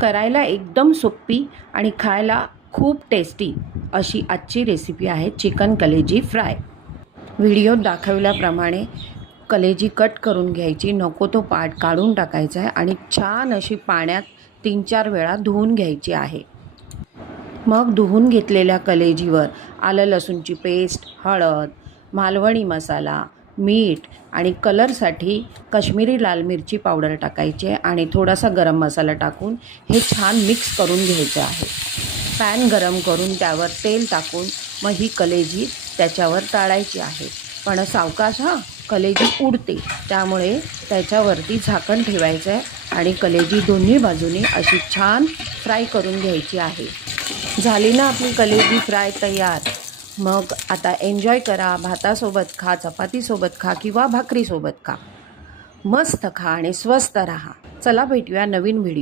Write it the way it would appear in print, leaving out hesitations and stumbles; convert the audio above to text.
करायला एकदम सोपी आणि खायला खूप टेस्टी अशी आजची रेसिपी आहे चिकन कलेजी फ्राय। व्हिडिओत दाखवल्याप्रमाणे कलेजी कट करून घ्यायची, नको तो पार्ट काढून टाकायचा आहे आणि छान अशी पाण्यात 3-4 वेळा धुवून घ्यायची आहे। मग धुवून घेतलेल्या कलेजीवर आलं लसूणची पेस्ट, हळद, मालवणी मसाला, मीठ आणि कलरसाठी काश्मीरी लाल मिरची पावडर टाकायची आणि थोडासा गरम मसाला टाकून हे छान मिक्स करून घ्यायचं आहे। पॅन गरम करून त्यावर तेल टाकून मग ही कलेजी त्याच्यावर तळायची आहे, पण सावकाश कलेजी उडते, त्यामुळे त्याच्यावरती झाकण ठेवायचं आहे आणि कलेजी दोन्ही बाजूनी अशी छान फ्राय करून घ्यायची आहे। झाली ना आपली कलेजी फ्राय तयार। मग आता एन्जॉय करा, भातासोबत खा, चपातीसोबत खा किंवा भाकरीसोबत खा। मस्त खा आणि स्वस्त राहा। चला भेटूया नवीन व्हिडिओ।